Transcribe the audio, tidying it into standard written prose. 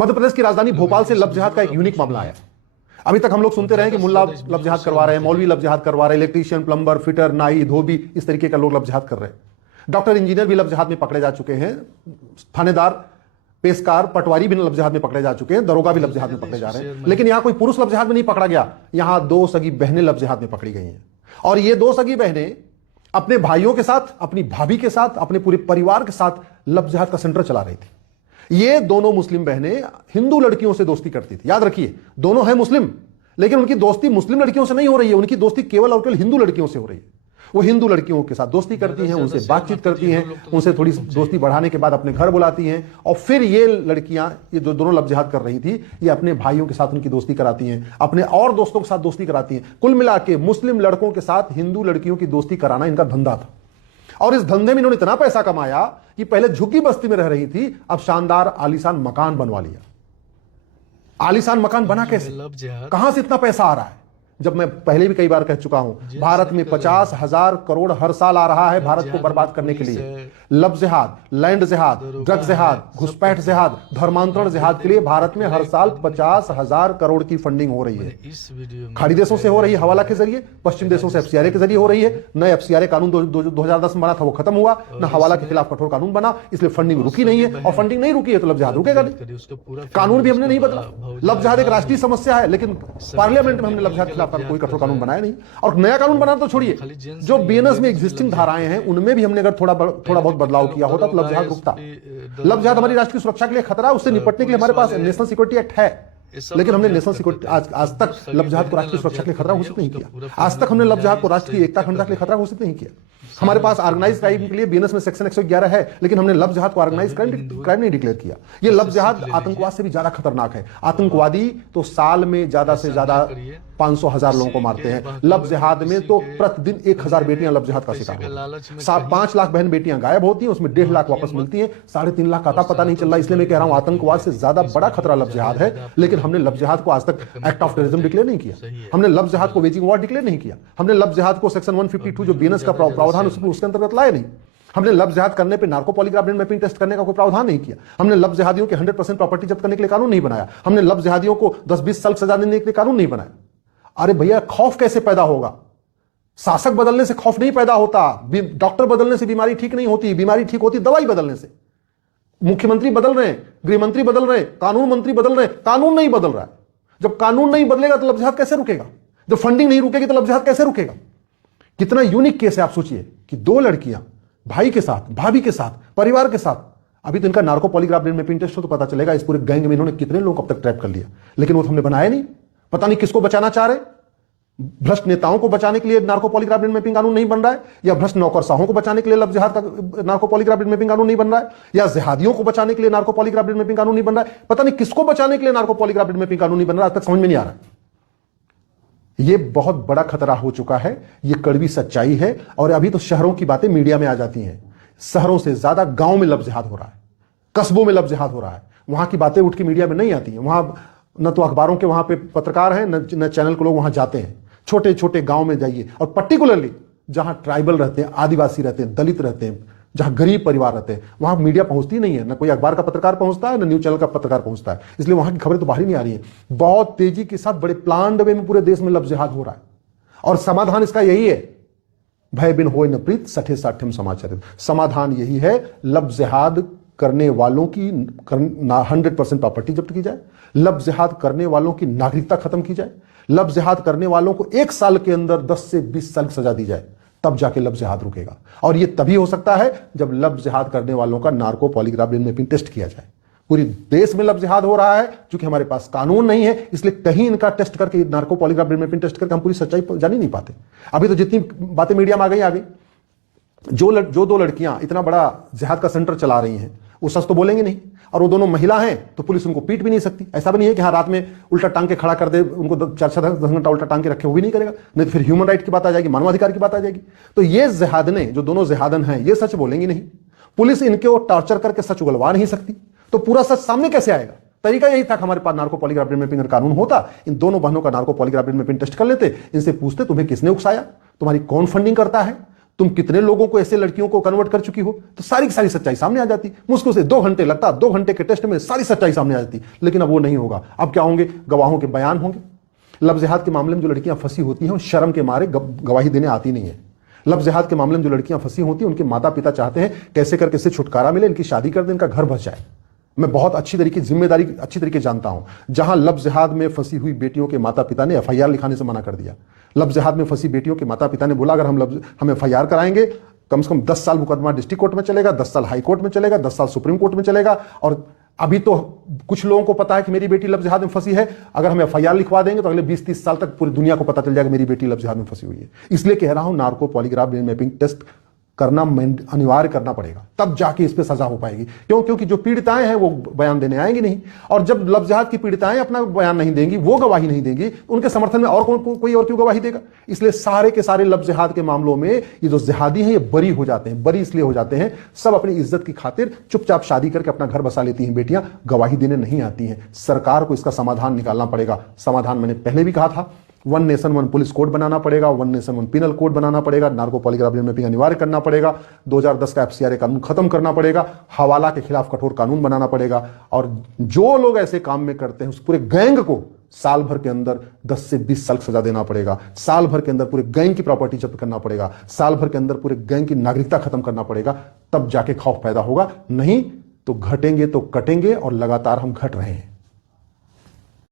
मध्य प्रदेश की राजधानी भोपाल से लव जिहाद का एक यूनिक मामला आया। अभी तक हम लोग सुनते रहे कि मुल्ला लव जिहाद करवा रहे हैं, मौलवी लव जिहाद करवा रहे हैं, इलेक्ट्रीशियन, प्लम्बर, फिटर, नाई, धोबी, इस तरीके का लोग लव जिहाद कर रहे हैं। डॉक्टर, इंजीनियर भी लव जिहाद में पकड़े जा चुके हैं, थानेदार, पेशकार, पटवारी भी लव जिहाद में पकड़े जा चुके हैं, दरोगा भी लव जिहाद में पकड़े जा रहे हैं। लेकिन यहां कोई पुरुष लव जिहाद में नहीं पकड़ा गया, यहां दो सगी बहनें लव जिहाद में पकड़ी गई हैं। और ये दो सगी बहनें अपने भाइयों के साथ, अपनी भाभी के साथ, अपने पूरे परिवार के साथ लव जिहाद का सेंटर चला रही थी। ये दोनों मुस्लिम बहनें हिंदू लड़कियों से दोस्ती करती थी। याद रखिए, दोनों हैं मुस्लिम, लेकिन उनकी दोस्ती मुस्लिम लड़कियों से नहीं हो रही है, उनकी दोस्ती केवल और केवल हिंदू लड़कियों से हो रही है। वो हिंदू लड़कियों के साथ दोस्ती करती हैं, उनसे बातचीत करती हैं, उनसे थोड़ी दोस्ती बढ़ाने के बाद अपने घर बुलाती हैं, और फिर ये लड़कियां, ये जो दोनों लव जिहाद कर रही थी, ये अपने भाइयों के साथ उनकी दोस्ती कराती हैं, अपने और दोस्तों के साथ दोस्ती कराती हैं। कुल मिला के मुस्लिम लड़कों के साथ हिंदू लड़कियों की दोस्ती कराना इनका धंधा था। और इस धंधे में इन्होंने इतना पैसा कमाया कि पहले झुग्गी बस्ती में रह रही थी, अब शानदार आलीशान मकान बनवा लिया। आलीशान मकान बना कैसे, कहां से इतना पैसा आ रहा है? जब मैं पहले भी कई बार कह चुका हूं, भारत में 50,000 करोड़ हर साल आ रहा है भारत को बर्बाद करने के लिए। लव जिहाद, लैंड जिहाद, ड्रग जिहाद, घुसपैठ जिहाद, धर्मांतरण जिहाद के लिए भारत में हर साल 50,000 करोड़ की फंडिंग हो रही है। खाड़ी देशों से हो रही है हवाला के जरिए, पश्चिम देशों से एफसीआरए के जरिए हो रही है। नए एफसीआरए कानून 2010 में बना था, वो खत्म हुआ, न हवाला के खिलाफ कठोर कानून बना, इसलिए फंडिंग रुकी नहीं है। और फंडिंग नहीं रुकी है तो लव जिहाद रुकेगा नहीं। कानून भी हमने नहीं बदला। लव जिहाद एक राष्ट्रीय समस्या है, लेकिन पार्लियामेंट में हमने लव जिहाद के खिलाफ कोई कठोर कानून बनाया नहीं। और नया कानून बनाना तो छोड़िए, जो बीएनएस में एग्जिस्टिंग धाराएं हैं उनमें भी हमने अगर थोड़ा बहुत बदलाव किया होता तो लव जिहाद रुकता। लव जिहाद हमारी राष्ट्रीय सुरक्षा के लिए खतरा है, उससे निपटने के लिए हमारे पास नेशनल सिक्योरिटी एक्ट है, लेकिन हमने नेशनल सिक्योरिटी आज तक लव जिहाद को राष्ट्रीय सुरक्षा के लिए खतरा घोषित नहीं किया। आज तक हमने लव जिहाद को राष्ट्रीय एकता अखंडता के लिए खतरा घोषित नहीं किया। हमारे पास ऑर्गेनाइज क्राइम के लिए बीएनएस में सेक्शन 111 है, लेकिन हमने लव जिहाद को ऑर्गेनाइज क्राइम नहीं डिक्लेयर किया। ये लव जिहाद आतंकवाद से भी ज्यादा खतरनाक है। आतंकवादी तो साल में ज्यादा से ज्यादा 500,000 लोगों को मारते हैं, लव जिहाद में तो प्रतिदिन 1,000 बेटियां लव जिहाद का शिकार होती हैं। 5 लाख बहन बेटियां गायब होती हैं, उसमें 1.5 लाख वापस मिलती हैं, 3.5 लाख का पता नहीं चल रहा। इसलिए मैं कह रहा हूं आतंकवाद से ज्यादा बड़ा खतरा लव जिहाद है, लेकिन हमने लव जिहाद को आज तक एक्ट ऑफ टेररिज्म डिक्लेयर नहीं किया। हमने लव जिहाद को वेजिंग वॉर डिक्लेयर नहीं किया। हमने लव जिहाद को सेक्शन 152 जो बीएनएस का प्रावधान उसके अंतर्गत लाए नहीं। हमने लव जिहाद करने पे narco polygraph brain mapping test करने का कोई प्रावधान नहीं किया। हमने लव जिहादियों के 100% प्रॉपर्टी जब्त करने के लिए कानून नहीं बनाया। हमने लव जिहादियों को 10-20 साल सजा देने के लिए कानून नहीं बनाया। अरे भैया, खौफ कैसे पैदा होगा? शासक बदलने से खौफ नहीं पैदा होता, डॉक्टर बदलने से बीमारी ठीक नहीं होती, बीमारी ठीक होती दवाई बदलने से। मुख्यमंत्री बदल रहे हैं, गृह मंत्री बदल रहे हैं, कानून मंत्री बदल रहे हैं, कानून नहीं बदल रहा है। जब कानून नहीं बदलेगा तो लव जिहाद कैसे रुकेगा? जब फंडिंग नहीं रुकेगी तो लव जिहाद कैसे रुकेगा? कितना यूनिक केस है। आप सोचिए कि 2 लड़कियां भाई के साथ, भाभी के साथ, परिवार के साथ, अभी तो इनका narco polygraph brain mapping test हो तो पता चलेगा इस पूरे गैंग में इन्होंने कितने लोगों को अब तक ट्रैप कर लिया। लेकिन वो तो हमने बनाया नहीं। पता नहीं किसको बचाना चाह रहे, भ्रष्ट नेताओं को बचाने के लिए नार्को पॉलीग्राफ ब्रेन मैपिंग कानून नहीं बन रहा है, या भ्रष्ट नौकरशाहों को बचाने के लिए लव जिहाद का नार्को पॉलीग्राफ ब्रेन मैपिंग कानून नहीं बन रहा है, या जिहादियों को बचाने के लिए नार्को पॉलीग्राफ ब्रेन मैपिंग कानून नहीं बन रहा है। पता नहीं किसको बचाने के लिए नार्को पॉलीग्राफ ब्रेन मैपिंग कानून नहीं बन रहा है, आज तक समझ में नहीं आ रहा है। यह बहुत बड़ा खतरा हो चुका है, यह कड़वी सच्चाई है। और अभी तो शहरों की बातें मीडिया में आ जाती हैं, शहरों से ज्यादा गांव में लव जिहाद हो रहा है, कस्बों में लव जिहाद हो रहा है। वहां की बातें उठ के मीडिया में नहीं आती हैं। वहां न तो अखबारों के वहां पे पत्रकार हैं, न चैनल के लोग वहां जाते हैं। छोटे छोटे गांव में जाइए, और पर्टिकुलरली जहां ट्राइबल रहते हैं, आदिवासी रहते हैं, दलित रहते हैं, जहां गरीब परिवार रहते हैं, वहां मीडिया पहुंचती नहीं है। न कोई अखबार का पत्रकार पहुंचता है, न न्यूज चैनल का पत्रकार पहुंचता है। इसलिए वहां की खबरें तो बाहर ही नहीं आ रही है। बहुत तेजी के साथ बड़े प्लान्ड वे में पूरे देश में लव जिहाद हो रहा है, और समाधान इसका यही है, भय बिन होय न प्रीत सठे साठ्यम समाचारित। समाधान यही है, लव जिहाद करने वालों की 100% प्रॉपर्टी जब्त की जाए, लव जिहाद करने वालों की नागरिकता खत्म की जाए, लव जिहाद करने वालों को 1 साल के अंदर 10 से 20 साल की सजा दी जाए, तब जाके लव जिहाद रुकेगा। और यह तभी हो सकता है जब लव जिहाद करने वालों का narco polygraph brain mapping test किया जाए। पूरी देश में लव जिहाद हो रहा है, क्योंकि हमारे पास कानून नहीं है, इसलिए कहीं इनका टेस्ट करके, narco polygraph brain mapping test करके हम पूरी सच्चाई जान ही नहीं पाते। अभी तो जितनी बातें मीडिया में आ गई, जो 2 लड़कियां इतना बड़ा जिहाद का सेंटर चला रही हैं, वो सच तो बोलेंगे नहीं, और वो दोनों महिला हैं तो पुलिस उनको पीट भी नहीं सकती। ऐसा भी नहीं है कि हाँ रात में उल्टा टांग के खड़ा कर दे, उनको 4-10 घंटा उल्टा टांग के रखे, वो भी नहीं करेगा, नहीं तो फिर ह्यूमन राइट की बात आ जाएगी, मानवाधिकार की बात आ जाएगी। तो ये जिहादने, जो दोनों जिहादन हैं, ये सच बोलेंगी नहीं, पुलिस इनके टॉर्चर करके सच उगलवा नहीं सकती, तो पूरा सच सामने कैसे आएगा? तरीका यही था कि हमारे पास नार्को पॉलीग्राफ ब्रेन मैपिंग कानून होता, इन दोनों बहनों का narco polygraph brain mapping test कर लेते, इनसे पूछते तुम्हें किसने उकसाया, तुम्हारी कौन फंडिंग करता है, तुम कितने लोगों को ऐसे लड़कियों को कन्वर्ट कर चुकी हो, तो सारी की सारी सच्चाई सामने आ जाती। मुश्किल से 2 घंटे लगता, 2 घंटे के टेस्ट में सारी सच्चाई सामने आ जाती। लेकिन अब वो नहीं होगा। अब क्या होंगे? गवाहों के बयान होंगे। लव जिहाद के मामले में जो लड़कियां फंसी होती हैं, शर्म के मारे गवाही देने आती नहीं है। लव जिहाद के मामले में जो लड़कियां फंसी होती हैं, उनके माता पिता चाहते हैं कैसे करके इससे छुटकारा मिले, इनकी शादी कर दे, इनका घर बच जाए। मैं बहुत अच्छी तरीके जिम्मेदारी अच्छी तरीके जानता हूं। जहां लव जिहाद में फंसी हुई बेटियों के माता पिता ने एफआईआर लिखाने से मना कर दिया। लव जिहाद में फंसी बेटियों के माता पिता ने बोला अगर हम एफआईआर कराएंगे, कम से कम 10 साल मुकदमा डिस्ट्रिक्ट कोर्ट में चलेगा, 10 साल हाई कोर्ट में चलेगा, 10 साल सुप्रीम कोर्ट में चलेगा। और अभी तो कुछ लोगों को पता है कि मेरी बेटी लव जिहाद में फंसी है, अगर हम एफआईआर लिखवा देंगे तो अगले 20-30 साल तक पूरी दुनिया को पता चल जाएगा मेरी बेटी लव जिहाद में फंसी हुई है। इसलिए कह रहा हूं, narco polygraph brain mapping test करना अनिवार्य करना पड़ेगा, तब जाके इस पे सजा हो पाएगी। क्योंकि जो पीड़िताएं हैं वो बयान देने आएंगी नहीं, और जब लव जिहाद की पीड़िताएं अपना बयान नहीं देंगी, वो गवाही नहीं देंगी, उनके समर्थन में और कोई और क्यों गवाही देगा? इसलिए सारे के सारे लव जिहाद के मामलों में ये जो जिहादी हैं ये बरी हो जाते हैं। बरी इसलिए हो जाते हैं, सब अपनी इज्जत की खातिर चुपचाप शादी करके अपना घर बसा लेती हैं बेटियां, गवाही देने नहीं आती हैं। सरकार को इसका समाधान निकालना पड़ेगा। समाधान मैंने पहले भी कहा था, 1 नेशन 1 पुलिस कोड बनाना पड़ेगा, 1 नेशन 1 पिनल कोड बनाना पड़ेगा, नार्को पॉलीग्राफ ब्रेन मैपिंग अनिवार्य करना पड़ेगा, 2010 का एफसीआरए कानून खत्म करना पड़ेगा, हवाला के खिलाफ कठोर कानून बनाना पड़ेगा, और जो लोग ऐसे काम में करते हैं उस पूरे गैंग को साल भर के अंदर 10 से 20 साल सजा देना पड़ेगा। साल भर के अंदर पूरे गैंग की प्रॉपर्टी जब्त करना पड़ेगा। साल भर के अंदर पूरे गैंग की नागरिकता खत्म करना पड़ेगा। तब जाके खौफ पैदा होगा। नहीं तो घटेंगे तो कटेंगे, और लगातार हम घट रहे हैं।